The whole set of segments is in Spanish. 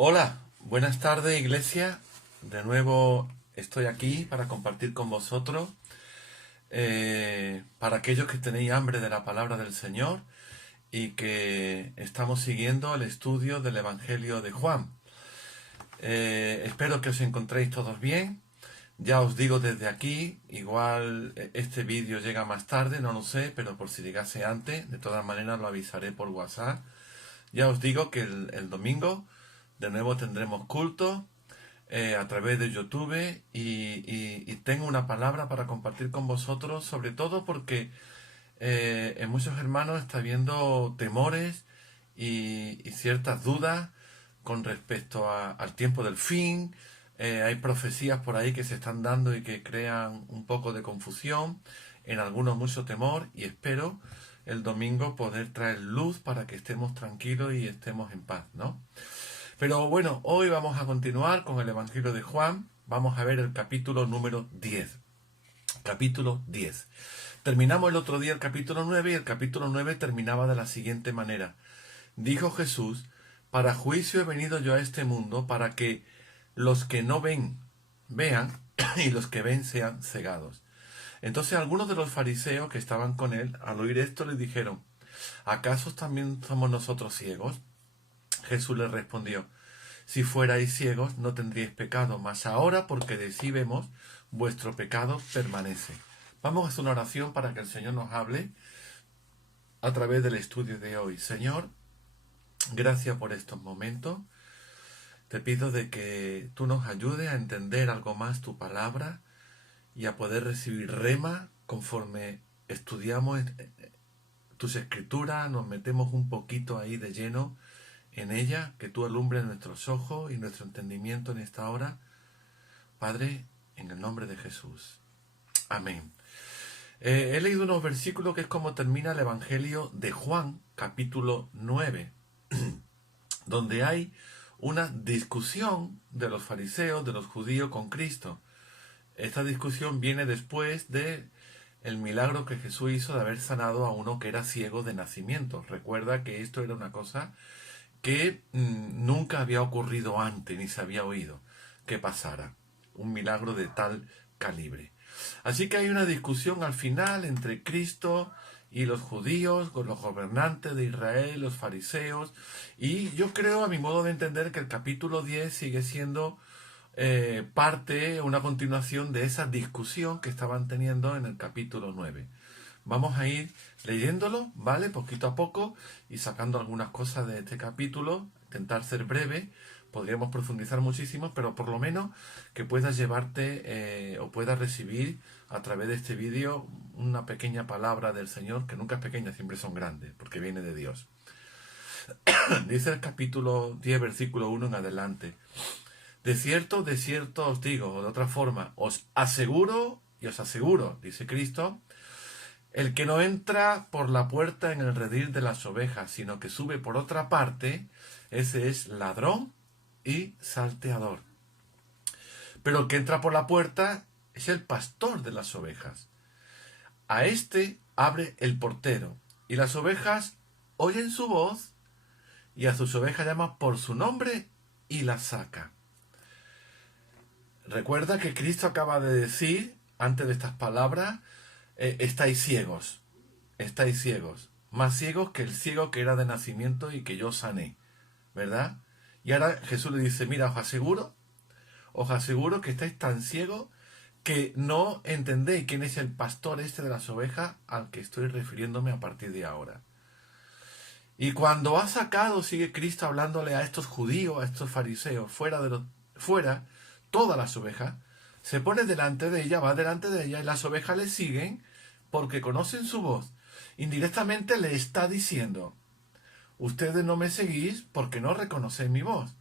Hola, buenas tardes, iglesia. De nuevo estoy aquí para compartir con vosotros, para aquellos que tenéis hambre de la palabra del Señor y que estamos siguiendo el estudio del Evangelio de Juan. Espero que os encontréis todos bien. Ya os digo desde aquí, igual este vídeo llega más tarde, no lo sé, pero por si llegase antes, de todas maneras lo avisaré por WhatsApp. Ya os digo que el domingo de nuevo tendremos culto a través de YouTube y tengo una palabra para compartir con vosotros, sobre todo porque en muchos hermanos está habiendo temores y ciertas dudas con respecto al tiempo del fin. Hay profecías por ahí que se están dando y que crean un poco de confusión, en algunos mucho temor, y espero el domingo poder traer luz para que estemos tranquilos y estemos en paz, ¿no? Pero bueno, hoy vamos a continuar con el Evangelio de Juan. Vamos a ver el capítulo número 10. Capítulo 10. Terminamos el otro día el capítulo 9 y el capítulo 9 terminaba de la siguiente manera. Dijo Jesús: para juicio he venido yo a este mundo, para que los que no ven, vean, y los que ven sean cegados. Entonces algunos de los fariseos que estaban con él, al oír esto, le dijeron: ¿acaso también somos nosotros ciegos? Jesús les respondió: si fuerais ciegos no tendríais pecado, mas ahora, porque de sí vemos, vuestro pecado permanece. Vamos a hacer una oración para que el Señor nos hable a través del estudio de hoy. Señor, gracias por estos momentos. Te pido de que tú nos ayudes a entender algo más tu palabra y a poder recibir rema conforme estudiamos tus escrituras, nos metemos un poquito ahí de lleno en ella, que tú alumbres nuestros ojos y nuestro entendimiento en esta hora. Padre, en el nombre de Jesús. Amén. He leído unos versículos que es como termina el Evangelio de Juan, capítulo 9, donde hay una discusión de los fariseos, de los judíos con Cristo. Esta discusión viene después de el milagro que Jesús hizo de haber sanado a uno que era ciego de nacimiento. Recuerda que esto era una cosa que nunca había ocurrido antes, ni se había oído que pasara. Un milagro de tal calibre. Así que hay una discusión al final entre Cristo y los judíos, con los gobernantes de Israel, los fariseos, y yo creo, a mi modo de entender, que el capítulo 10 sigue siendo parte, una continuación de esa discusión que estaban teniendo en el capítulo 9. Vamos a ir leyéndolo, ¿vale? Poquito a poco y sacando algunas cosas de este capítulo, intentar ser breve. Podríamos profundizar muchísimo, pero por lo menos que puedas llevarte o puedas recibir a través de este vídeo una pequeña palabra del Señor, que nunca es pequeña, siempre son grandes, porque viene de Dios. Dice el capítulo 10, versículo 1 en adelante: de cierto os digo, o de otra forma, os aseguro, dice Cristo, el que no entra por la puerta en el redil de las ovejas, sino que sube por otra parte, ese es ladrón y salteador. Pero el que entra por la puerta es el pastor de las ovejas. A éste abre el portero, y las ovejas oyen su voz, y a sus ovejas llama por su nombre y las saca. Recuerda que Cristo acaba de decir, antes de estas palabras, estáis ciegos, más ciegos que el ciego que era de nacimiento y que yo sané, ¿verdad? Y ahora Jesús le dice: mira, os aseguro que estáis tan ciegos que no entendéis quién es el pastor este de las ovejas al que estoy refiriéndome a partir de ahora. Y cuando ha sacado, sigue Cristo hablándole a estos judíos, a estos fariseos, fuera todas las ovejas, se pone delante de ella, va delante de ella, y las ovejas le siguen porque conocen su voz. Indirectamente le está diciendo: ustedes no me seguís porque no reconocéis mi voz.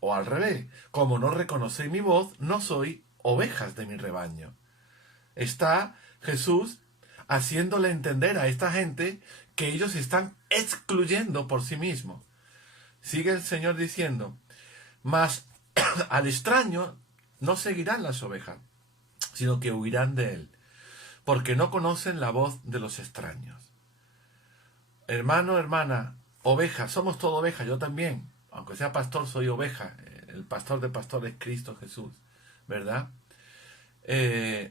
O al revés, como no reconocéis mi voz, no sois ovejas de mi rebaño. Está Jesús haciéndole entender a esta gente que ellos se están excluyendo por sí mismos. Sigue el Señor diciendo: mas al extraño no seguirán las ovejas, sino que huirán de él, porque no conocen la voz de los extraños. Hermano, hermana, ovejas, somos todos ovejas, yo también. aunque sea pastor, soy oveja. El pastor de pastores es Cristo Jesús, ¿verdad?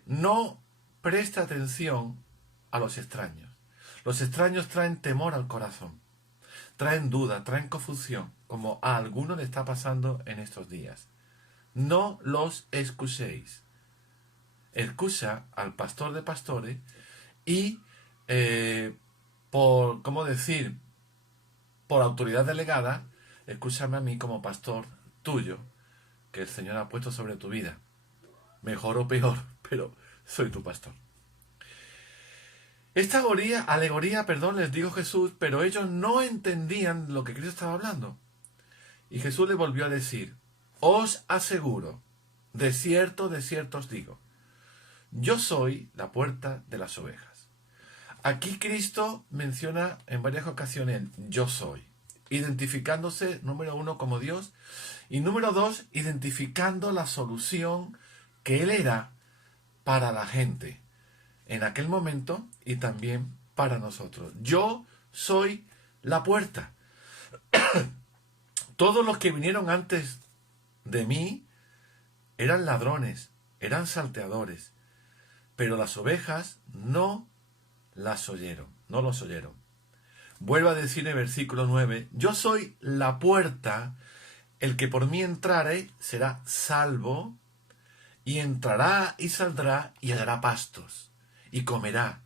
No presta atención a los extraños. Los extraños traen temor al corazón, traen duda, traen confusión, como a alguno le está pasando en estos días. No los escuchéis. Escucha al pastor de pastores y por, ¿cómo decir? Por autoridad delegada, escúchame a mí como pastor tuyo, que el Señor ha puesto sobre tu vida. Mejor o peor, pero soy tu pastor. Esta alegoría, les dijo Jesús, pero ellos no entendían lo que Cristo estaba hablando. Y Jesús le volvió a decir, os aseguro, de cierto os digo, yo soy la puerta de las ovejas. Aquí Cristo menciona en varias ocasiones yo soy, identificándose, número 1, como Dios, y número 2, identificando la solución que Él era para la gente en aquel momento y también para nosotros. Yo soy la puerta. Todos los que vinieron antes de mí eran ladrones, eran salteadores, pero las ovejas no los oyeron. Vuelvo a decir en el versículo 9, yo soy la puerta, el que por mí entrare será salvo, y entrará y saldrá y hallará pastos, y comerá,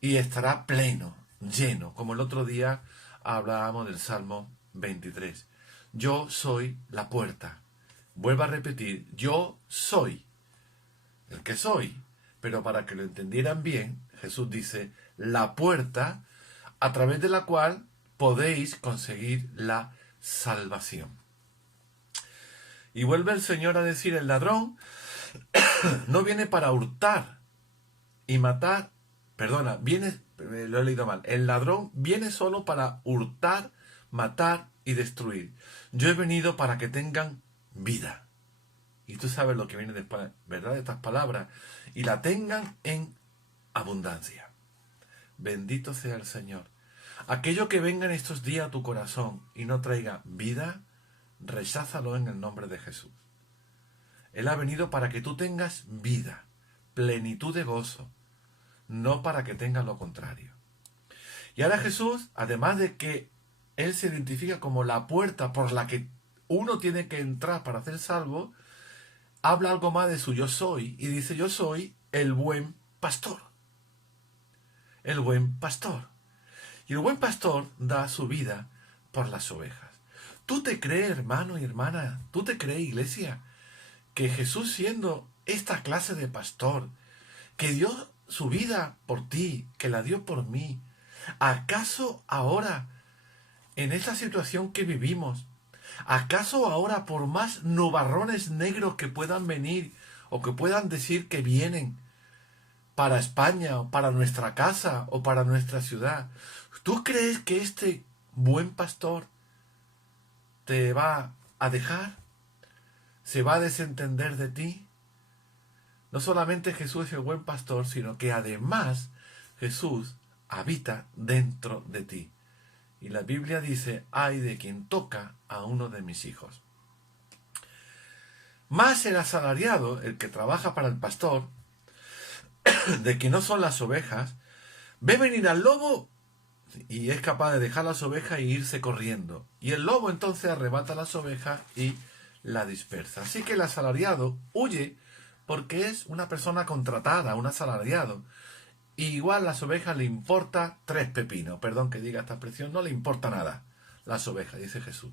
y estará pleno, lleno, como el otro día hablábamos del Salmo 23. Yo soy la puerta. Vuelvo a repetir, yo soy el que soy. Pero para que lo entendieran bien, Jesús dice, la puerta a través de la cual podéis conseguir la salvación. Y vuelve el Señor a decir, el ladrón no viene para hurtar y matar, lo he leído mal, el ladrón viene solo para hurtar, matar y destruir. Yo he venido para que tengan vida. Y tú sabes lo que viene después, ¿verdad? De estas palabras. Y la tengan en abundancia. Bendito sea el Señor. Aquello que venga en estos días a tu corazón y no traiga vida, recházalo en el nombre de Jesús. Él ha venido para que tú tengas vida, plenitud de gozo, no para que tengas lo contrario. Y ahora Jesús, además de que Él se identifica como la puerta por la que uno tiene que entrar para ser salvo, habla algo más de su yo soy y dice yo soy el buen pastor. El buen pastor. Y el buen pastor da su vida por las ovejas. ¿Tú te crees, hermano y hermana? ¿Tú te crees, iglesia, que Jesús, siendo esta clase de pastor, que dio su vida por ti, que la dio por mí, acaso ahora, en esta situación que vivimos, acaso ahora, por más nubarrones negros que puedan venir o que puedan decir que vienen para España o para nuestra casa o para nuestra ciudad, ¿tú crees que este buen pastor te va a dejar? ¿Se va a desentender de ti? No solamente Jesús es el buen pastor, sino que además Jesús habita dentro de ti. Y la Biblia dice, ay de quien toca a uno de mis hijos. Más el asalariado, el que trabaja para el pastor, de que no son las ovejas, ve venir al lobo y es capaz de dejar las ovejas e irse corriendo. Y el lobo entonces arrebata las ovejas y la dispersa. Así que el asalariado huye porque es una persona contratada, un asalariado. Y igual las ovejas le importa 3 pepinos. Perdón que diga esta expresión, no le importa nada las ovejas, dice Jesús.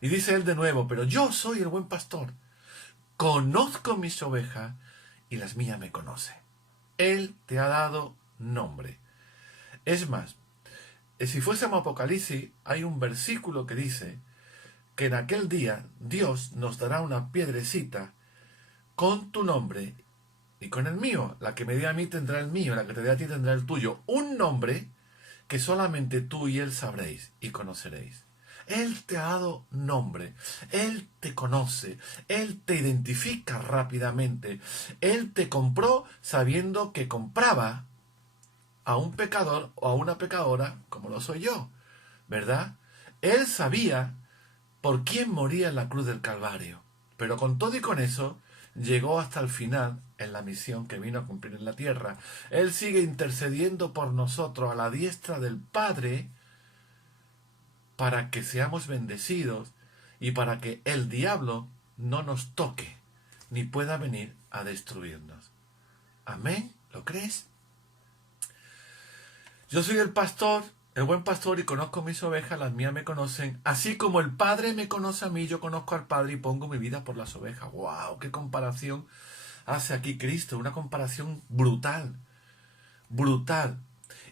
Y dice él de nuevo, pero yo soy el buen pastor. Conozco mis ovejas y las mías me conocen. Él te ha dado nombre. Es más, si fuésemos a Apocalipsis, hay un versículo que dice que en aquel día Dios nos dará una piedrecita con tu nombre y con el mío. La que me dé a mí tendrá el mío, la que te dé a ti tendrá el tuyo. Un nombre que solamente tú y Él sabréis y conoceréis. Él te ha dado nombre, Él te conoce, Él te identifica rápidamente. Él te compró sabiendo que compraba a un pecador o a una pecadora como lo soy yo, ¿verdad? Él sabía por quién moría en la cruz del Calvario. Pero con todo y con eso, llegó hasta el final en la misión que vino a cumplir en la tierra. Él sigue intercediendo por nosotros a la diestra del Padre para que seamos bendecidos y para que el diablo no nos toque ni pueda venir a destruirnos. Amén. ¿Lo crees? Yo soy el pastor, el buen pastor, y conozco mis ovejas, las mías me conocen. Así como el Padre me conoce a mí, yo conozco al Padre y pongo mi vida por las ovejas. ¡Wow! ¡Qué comparación hace aquí Cristo! Una comparación brutal. Brutal.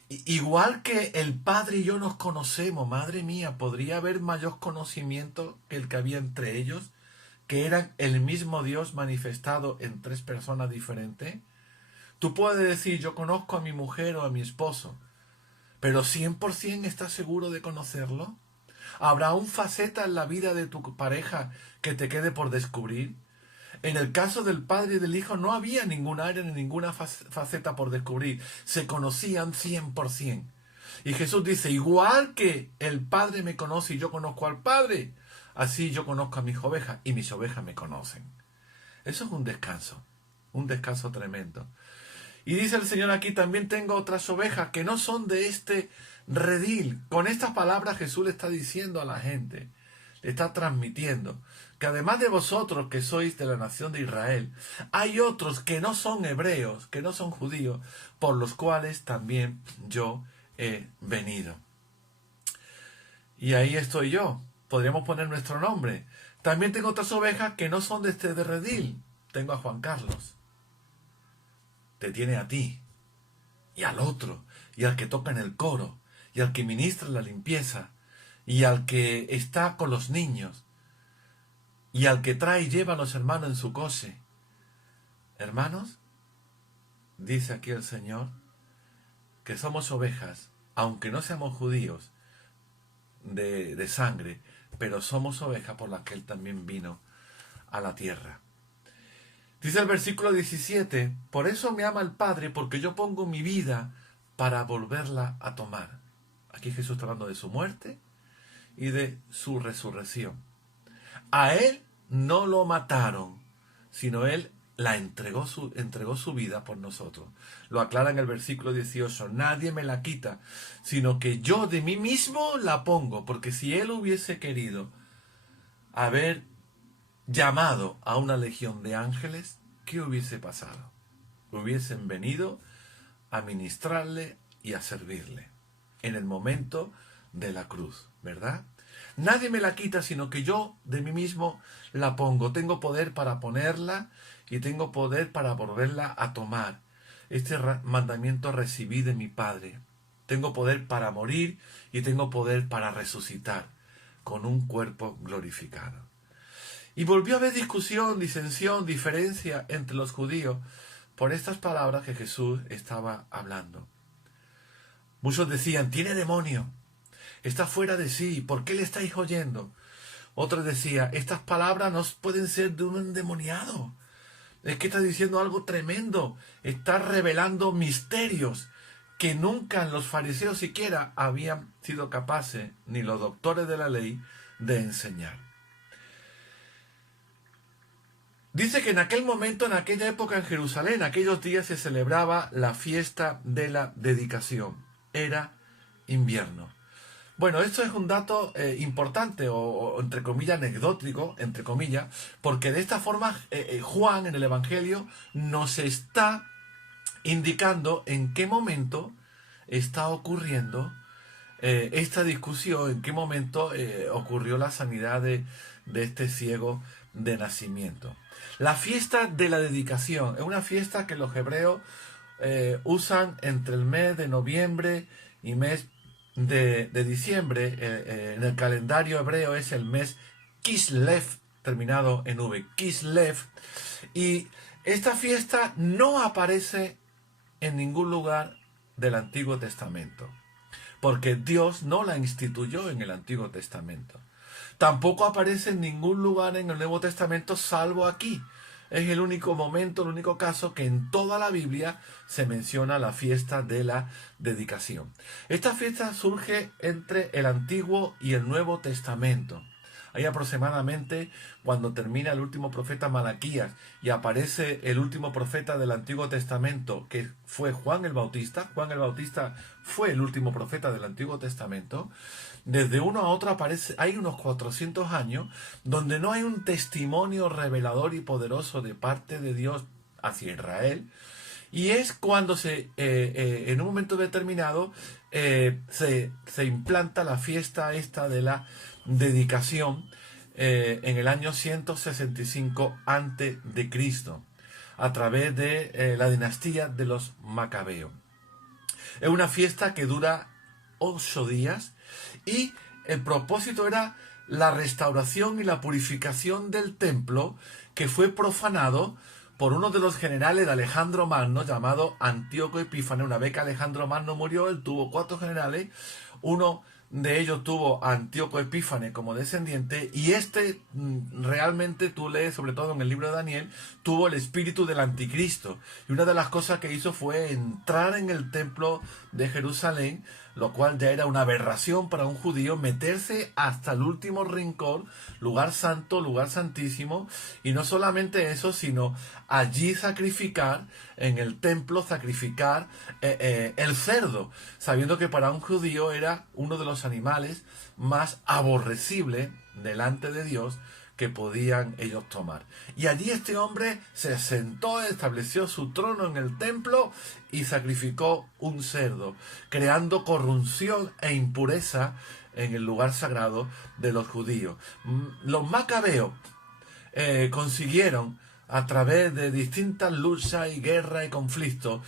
Igual que el Padre y yo nos conocemos, madre mía, ¿podría haber mayor conocimiento que el que había entre ellos? Que eran el mismo Dios manifestado en tres personas diferentes. Tú puedes decir, yo conozco a mi mujer o a mi esposo, pero 100% estás seguro de conocerlo. ¿Habrá un faceta en la vida de tu pareja que te quede por descubrir? En el caso del Padre y del Hijo no había ningún área ni ninguna faceta por descubrir. Se conocían 100%. Y Jesús dice, igual que el Padre me conoce y yo conozco al Padre, así yo conozco a mis ovejas y mis ovejas me conocen. Eso es un descanso tremendo. Y dice el Señor aquí, también tengo otras ovejas que no son de este redil. Con estas palabras Jesús le está diciendo a la gente, le está transmitiendo, que además de vosotros que sois de la nación de Israel, hay otros que no son hebreos, que no son judíos, por los cuales también yo he venido. Y ahí estoy yo. Podríamos poner nuestro nombre. También tengo otras ovejas que no son de este redil. Tengo a Juan Carlos. Te tiene a ti, y al otro, y al que toca en el coro, y al que ministra la limpieza, y al que está con los niños, y al que trae y lleva a los hermanos en su coche. Hermanos, dice aquí el Señor, que somos ovejas, aunque no seamos judíos de sangre, pero somos ovejas por las que Él también vino a la tierra. Dice el versículo 17, por eso me ama el Padre, porque yo pongo mi vida para volverla a tomar. Aquí Jesús está hablando de su muerte y de su resurrección. A Él no lo mataron, sino Él entregó su vida por nosotros. Lo aclara en el versículo 18, nadie me la quita, sino que yo de mí mismo la pongo, porque si Él hubiese querido haber llamado a una legión de ángeles, ¿qué hubiese pasado? Hubiesen venido a ministrarle y a servirle en el momento de la cruz, ¿verdad? Nadie me la quita, sino que yo de mí mismo la pongo. Tengo poder para ponerla y tengo poder para volverla a tomar. Este mandamiento recibí de mi Padre. Tengo poder para morir y tengo poder para resucitar con un cuerpo glorificado. Y volvió a haber discusión, disensión, diferencia entre los judíos por estas palabras que Jesús estaba hablando. Muchos decían, tiene demonio, está fuera de sí, ¿por qué le estáis oyendo? Otros decían, estas palabras no pueden ser de un endemoniado. Es que está diciendo algo tremendo, está revelando misterios que nunca los fariseos siquiera habían sido capaces, ni los doctores de la ley, de enseñar. Dice que en aquel momento, en aquella época en Jerusalén, en aquellos días se celebraba la fiesta de la dedicación. Era invierno. Bueno, esto es un dato importante o entre comillas anecdótico, entre comillas, porque de esta forma Juan en el Evangelio nos está indicando en qué momento está ocurriendo esta discusión, en qué momento ocurrió la sanidad de este ciego de nacimiento. La fiesta de la dedicación es una fiesta que los hebreos usan entre el mes de noviembre y mes de diciembre. En el calendario hebreo es el mes Kislev, terminado en V, Kislev. Y esta fiesta no aparece en ningún lugar del Antiguo Testamento, porque Dios no la instituyó en el Antiguo Testamento. Tampoco aparece en ningún lugar en el Nuevo Testamento salvo aquí. Es el único momento, el único caso que en toda la Biblia se menciona la fiesta de la dedicación. Esta fiesta surge entre el Antiguo y el Nuevo Testamento. Ahí aproximadamente cuando termina el último profeta Malaquías y aparece el último profeta del Antiguo Testamento, que fue Juan el Bautista. Juan el Bautista fue el último profeta del Antiguo Testamento. Desde uno a otro hay unos 400 años donde no hay un testimonio revelador y poderoso de parte de Dios hacia Israel. Y es cuando en un momento determinado se implanta la fiesta esta de la dedicación en el año 165 a.C. a través de la dinastía de los Macabeos. Es una fiesta que dura 8 días y el propósito era la restauración y la purificación del templo que fue profanado por uno de los generales de Alejandro Magno, llamado Antíoco Epífanes. Una vez que Alejandro Magno murió, él tuvo 4 generales. Uno de ellos tuvo a Antíoco Epífanes como descendiente, y realmente tú lees, sobre todo en el libro de Daniel, tuvo el espíritu del anticristo. Y una de las cosas que hizo fue entrar en el templo de Jerusalén, lo cual ya era una aberración para un judío, meterse hasta el último rincón, lugar santo, lugar santísimo, y no solamente eso, sino allí sacrificar, en el templo sacrificar el cerdo, sabiendo que para un judío era uno de los animales más aborrecibles delante de Dios que podían ellos tomar. Y allí este hombre se sentó, estableció su trono en el templo y sacrificó un cerdo, creando corrupción e impureza en el lugar sagrado de los judíos. Los macabeos consiguieron, a través de distintas luchas y guerras y conflictos,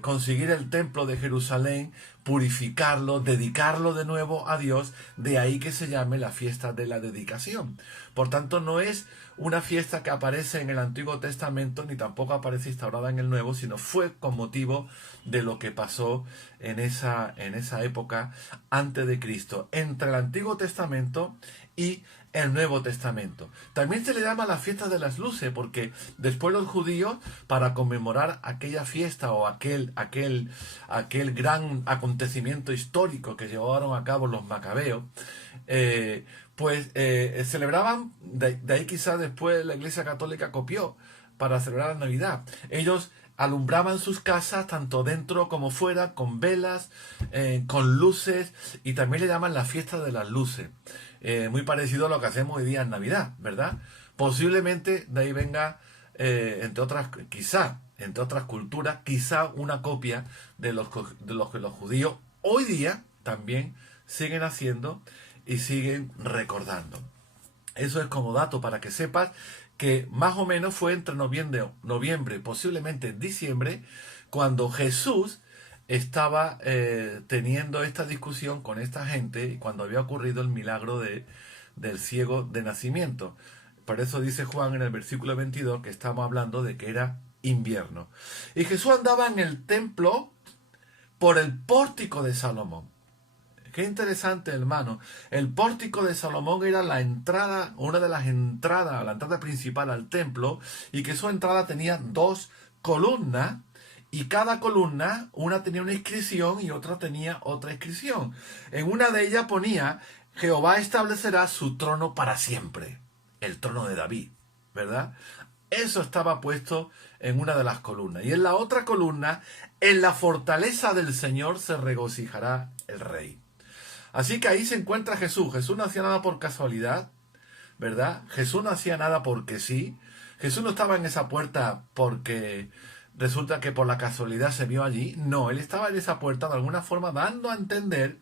conseguir el templo de Jerusalén, purificarlo, dedicarlo de nuevo a Dios. De ahí que se llame la fiesta de la dedicación. Por tanto, no es una fiesta que aparece en el Antiguo Testamento, ni tampoco aparece instaurada en el Nuevo, sino fue con motivo de lo que pasó en esa época antes de Cristo, entre el Antiguo Testamento y el Nuevo Testamento. También se le llama la fiesta de las luces, porque después los judíos, para conmemorar aquella fiesta o aquel gran acontecimiento histórico que llevaron a cabo los macabeos, celebraban, de ahí quizás después la Iglesia Católica copió para celebrar la Navidad. Ellos alumbraban sus casas tanto dentro como fuera con velas, con luces, y también le llaman la fiesta de las luces. Muy parecido a lo que hacemos hoy día en Navidad, ¿verdad? Posiblemente de ahí venga, entre otras culturas, quizá una copia de los que los judíos hoy día también siguen haciendo y siguen recordando. Eso es como dato para que sepas que más o menos fue entre noviembre, posiblemente diciembre, cuando Jesús estaba teniendo esta discusión con esta gente, y cuando había ocurrido el milagro del ciego de nacimiento. Por eso dice Juan en el versículo 22 que estamos hablando de que era invierno. Y Jesús andaba en el templo por el pórtico de Salomón. Qué interesante, hermano. El pórtico de Salomón era la entrada, una de las entradas, la entrada principal al templo, y que su entrada tenía 2 columnas, y cada columna, una tenía una inscripción y otra tenía otra inscripción. En una de ellas ponía: Jehová establecerá su trono para siempre. El trono de David, ¿verdad? Eso estaba puesto en una de las columnas. Y en la otra columna: en la fortaleza del Señor se regocijará el Rey. Así que ahí se encuentra Jesús. Jesús no hacía nada por casualidad, ¿verdad? Jesús no hacía nada porque sí. Jesús no estaba en esa puerta porque resulta que por la casualidad se vio allí. No, él estaba en esa puerta de alguna forma dando a entender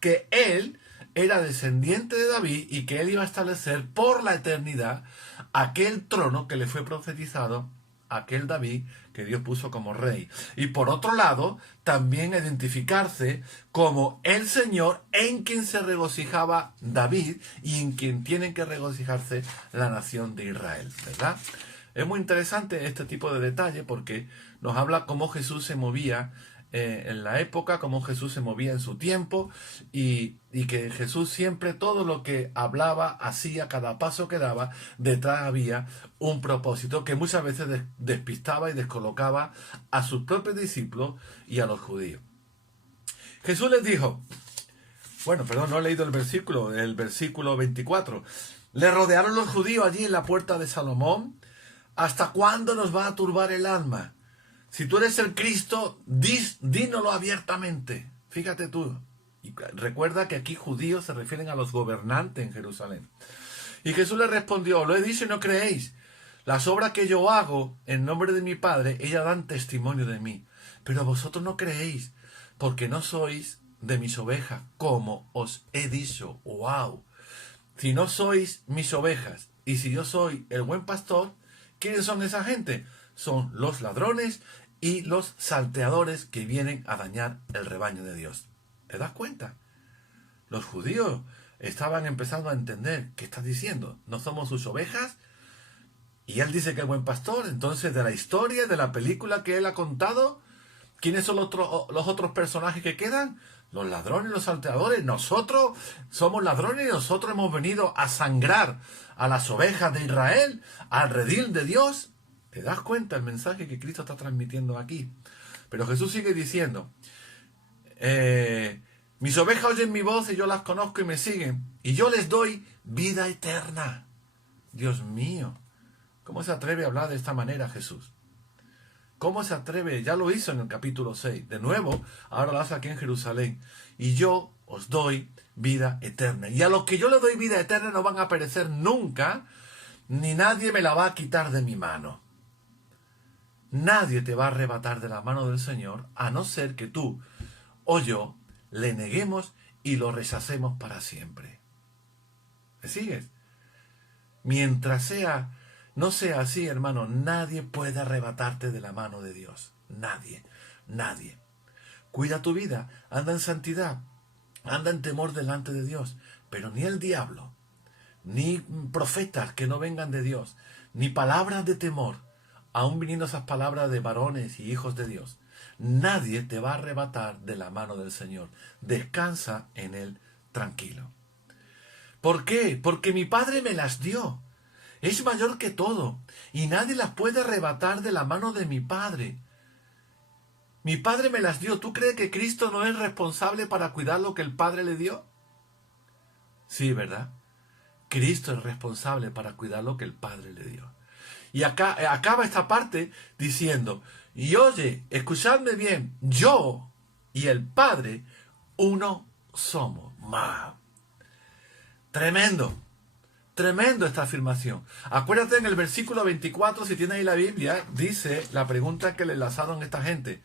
que él era descendiente de David y que él iba a establecer por la eternidad aquel trono que le fue profetizado a aquel David que Dios puso como rey. Y por otro lado, también identificarse como el Señor en quien se regocijaba David y en quien tienen que regocijarse la nación de Israel, ¿verdad? Es muy interesante este tipo de detalle porque nos habla cómo Jesús se movía en la época, cómo Jesús se movía en su tiempo, y que Jesús siempre, todo lo que hablaba, hacía, cada paso que daba, detrás había un propósito que muchas veces despistaba y descolocaba a sus propios discípulos y a los judíos. Jesús les dijo: Bueno, perdón, no he leído el versículo 24. Le rodearon los judíos allí en la puerta de Salomón. ¿Hasta cuándo nos va a turbar el alma? Si tú eres el Cristo, dínoslo abiertamente. Fíjate tú. Y recuerda que aquí judíos se refieren a los gobernantes en Jerusalén. Y Jesús le respondió, lo he dicho y no creéis. Las obras que yo hago en nombre de mi Padre, ellas dan testimonio de mí. Pero vosotros no creéis, porque no sois de mis ovejas, como os he dicho. ¡Wow! Si no sois mis ovejas, y si yo soy el buen pastor, ¿quiénes son esa gente? Son los ladrones y los salteadores que vienen a dañar el rebaño de Dios. ¿Te das cuenta? Los judíos estaban empezando a entender qué está diciendo. No somos sus ovejas. Y él dice que es buen pastor. Entonces, de la historia, de la película que él ha contado, ¿quiénes son los otros personajes que quedan? Los ladrones y los salteadores. Nosotros somos ladrones y nosotros hemos venido a sangrar a las ovejas de Israel, al redil de Dios. ¿Te das cuenta el mensaje que Cristo está transmitiendo aquí? Pero Jesús sigue diciendo, mis ovejas oyen mi voz y yo las conozco y me siguen. Y yo les doy vida eterna. Dios mío, ¿cómo se atreve a hablar de esta manera Jesús? ¿Cómo se atreve? Ya lo hizo en el capítulo 6. De nuevo, ahora lo hace aquí en Jerusalén. Y yo os doy vida eterna. Y a los que yo les doy vida eterna no van a perecer nunca, ni nadie me la va a quitar de mi mano. Nadie te va a arrebatar de la mano del Señor, a no ser que tú o yo le neguemos y lo rechacemos para siempre. ¿Me sigues? Mientras no sea así, hermano, nadie puede arrebatarte de la mano de Dios. Nadie, nadie. Cuida tu vida, anda en santidad, anda en temor delante de Dios. Pero ni el diablo, ni profetas que no vengan de Dios, ni palabras de temor, aún viniendo esas palabras de varones y hijos de Dios, nadie te va a arrebatar de la mano del Señor. Descansa en Él tranquilo. ¿Por qué? Porque mi Padre me las dio. Es mayor que todo, y nadie las puede arrebatar de la mano de mi Padre. Mi Padre me las dio. ¿Tú crees que Cristo no es responsable para cuidar lo que el Padre le dio? Sí, ¿verdad? Cristo es responsable para cuidar lo que el Padre le dio. Y acá acaba esta parte diciendo, y oye, escuchadme bien, yo y el Padre, uno somos. Tremendo. Tremendo esta afirmación. Acuérdate en el versículo 24, si tienes ahí la Biblia, dice la pregunta que le lanzaron esta gente.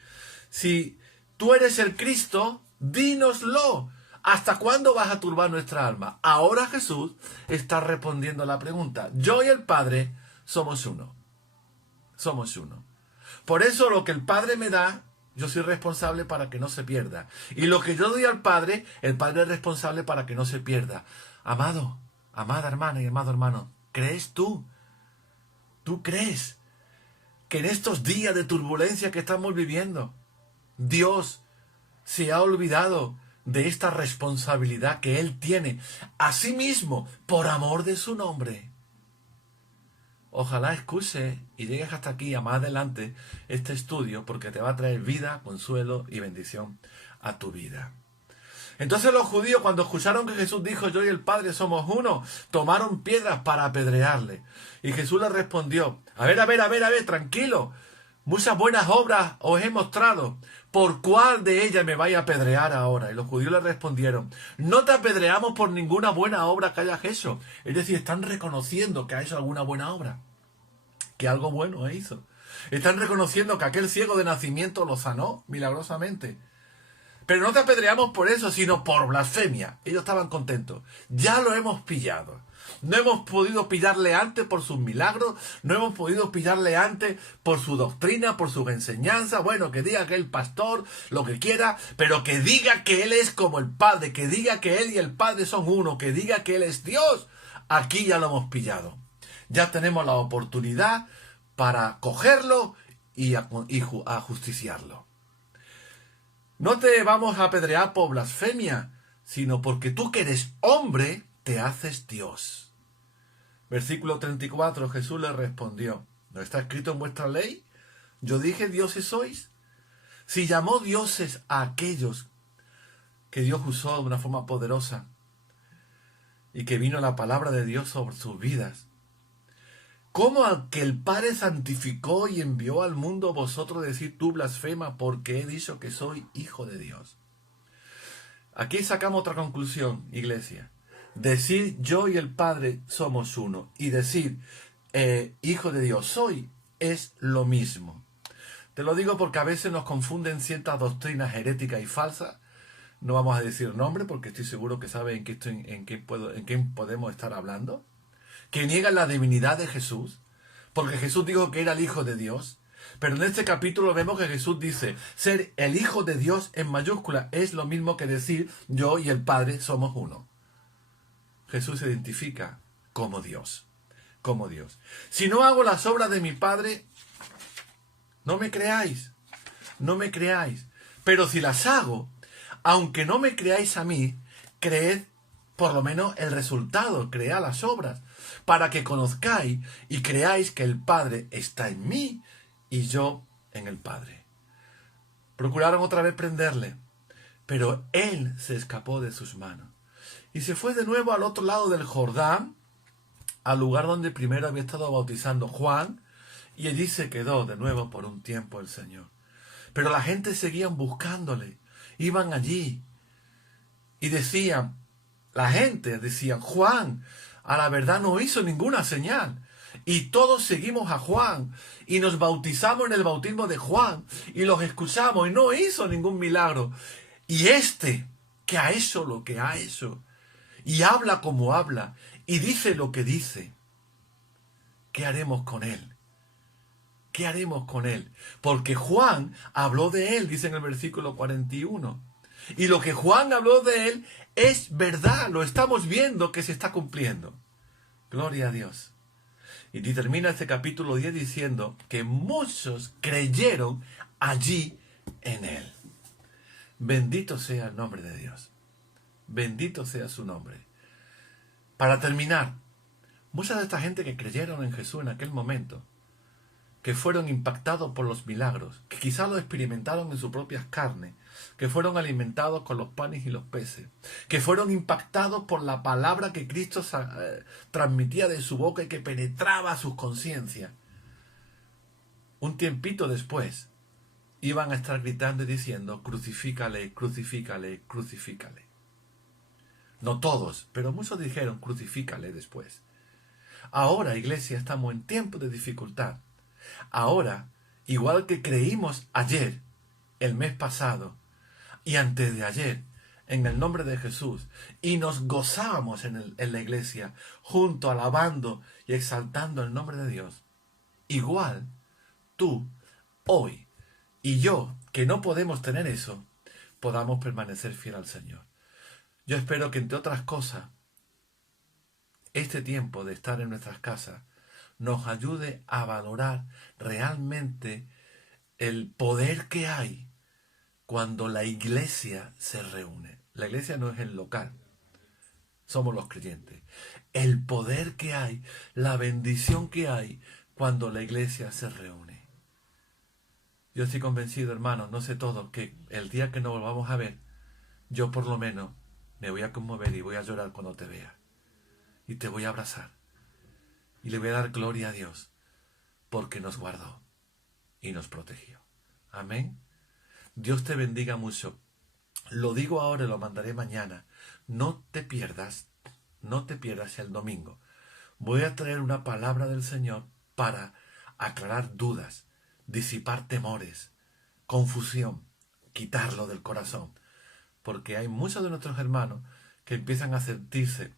Si tú eres el Cristo, dínoslo. ¿Hasta cuándo vas a turbar nuestra alma? Ahora Jesús está respondiendo a la pregunta. Yo y el Padre somos uno. Somos uno. Por eso lo que el Padre me da, yo soy responsable para que no se pierda. Y lo que yo doy al Padre, el Padre es responsable para que no se pierda. Amado, amada hermana y amado hermano, ¿crees tú? ¿Tú crees que en estos días de turbulencia que estamos viviendo, Dios se ha olvidado de esta responsabilidad que Él tiene a sí mismo por amor de su nombre? Ojalá escuche y llegues hasta aquí, a más adelante, este estudio, porque te va a traer vida, consuelo y bendición a tu vida. Entonces los judíos, cuando escucharon que Jesús dijo, yo y el Padre somos uno, tomaron piedras para apedrearle. Y Jesús les respondió, a ver, tranquilo, muchas buenas obras os he mostrado, ¿por cuál de ellas me vais a apedrear ahora? Y los judíos le respondieron, no te apedreamos por ninguna buena obra que hayas hecho. Es decir, están reconociendo que ha hecho alguna buena obra, que algo bueno hizo. Están reconociendo que aquel ciego de nacimiento lo sanó milagrosamente. Pero no te apedreamos por eso, sino por blasfemia. Ellos estaban contentos. Ya lo hemos pillado. No hemos podido pillarle antes por sus milagros, no hemos podido pillarle antes por su doctrina, por sus enseñanzas. Bueno, que diga que el pastor, lo que quiera, pero que diga que Él es como el Padre, que diga que Él y el Padre son uno, que diga que Él es Dios. Aquí ya lo hemos pillado. Ya tenemos la oportunidad para cogerlo y a justiciarlo. No te vamos a apedrear por blasfemia, sino porque tú que eres hombre, te haces Dios. Versículo 34, Jesús le respondió, ¿no está escrito en vuestra ley? Yo dije, dioses sois. Si llamó dioses a aquellos que Dios usó de una forma poderosa y que vino la palabra de Dios sobre sus vidas. ¿Cómo al que el Padre santificó y envió al mundo vosotros decir tú blasfema porque he dicho que soy hijo de Dios? Aquí sacamos otra conclusión, iglesia. Decir yo y el Padre somos uno y decir hijo de Dios soy es lo mismo. Te lo digo porque a veces nos confunden ciertas doctrinas heréticas y falsas. No vamos a decir nombre porque estoy seguro que saben en qué podemos estar hablando. Que niegan la divinidad de Jesús, porque Jesús dijo que era el Hijo de Dios. Pero en este capítulo vemos que Jesús dice, ser el Hijo de Dios en mayúscula es lo mismo que decir yo y el Padre somos uno. Jesús se identifica como Dios, como Dios. Si no hago las obras de mi Padre, no me creáis, no me creáis. Pero si las hago, aunque no me creáis a mí, creed por lo menos el resultado, cread las obras, para que conozcáis y creáis que el Padre está en mí y yo en el Padre. Procuraron otra vez prenderle, pero él se escapó de sus manos y se fue de nuevo al otro lado del Jordán, al lugar donde primero había estado bautizando Juan, y allí se quedó de nuevo por un tiempo el Señor. Pero la gente seguían buscándole, iban allí y decían, Juan, a la verdad no hizo ninguna señal. Y todos seguimos a Juan y nos bautizamos en el bautismo de Juan y los escuchamos y no hizo ningún milagro. Y que ha hecho lo que ha hecho y habla como habla y dice lo que dice, ¿qué haremos con él? ¿Qué haremos con él? Porque Juan habló de él, dice en el versículo 41. Y lo que Juan habló de él es verdad, lo estamos viendo que se está cumpliendo. Gloria a Dios. Y termina este capítulo 10 diciendo que muchos creyeron allí en él. Bendito sea el nombre de Dios. Bendito sea su nombre. Para terminar, mucha de esta gente que creyeron en Jesús en aquel momento, que fueron impactados por los milagros, que quizás lo experimentaron en sus propias carnes, que fueron alimentados con los panes y los peces, que fueron impactados por la palabra que Cristo transmitía de su boca y que penetraba sus conciencias. Un tiempito después, iban a estar gritando y diciendo, crucifícale, crucifícale, crucifícale. No todos, pero muchos dijeron, crucifícale después. Ahora, iglesia, estamos en tiempo de dificultad. Ahora, igual que creímos ayer, el mes pasado y antes de ayer, en el nombre de Jesús, y nos gozábamos en la iglesia, junto, alabando y exaltando el nombre de Dios, igual tú, hoy, y yo, que no podemos tener eso, podamos permanecer fiel al Señor. Yo espero que, entre otras cosas, este tiempo de estar en nuestras casas nos ayude a valorar realmente el poder que hay cuando la iglesia se reúne. La iglesia no es el local, somos los creyentes. El poder que hay, la bendición que hay cuando la iglesia se reúne. Yo estoy convencido, hermanos, no sé todo, que el día que nos volvamos a ver, yo por lo menos me voy a conmover y voy a llorar cuando te vea. Y te voy a abrazar. Y le voy a dar gloria a Dios, porque nos guardó y nos protegió. Amén. Dios te bendiga mucho. Lo digo ahora y lo mandaré mañana. No te pierdas el domingo. Voy a traer una palabra del Señor para aclarar dudas, disipar temores, confusión, quitarlo del corazón. Porque hay muchos de nuestros hermanos que empiezan a sentirse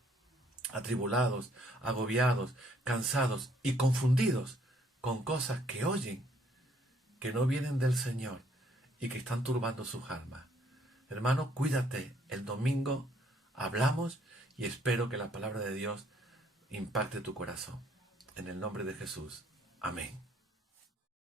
atribulados, agobiados, cansados y confundidos con cosas que oyen, que no vienen del Señor y que están turbando sus almas. Hermano, cuídate. El domingo hablamos y espero que la palabra de Dios impacte tu corazón. En el nombre de Jesús. Amén.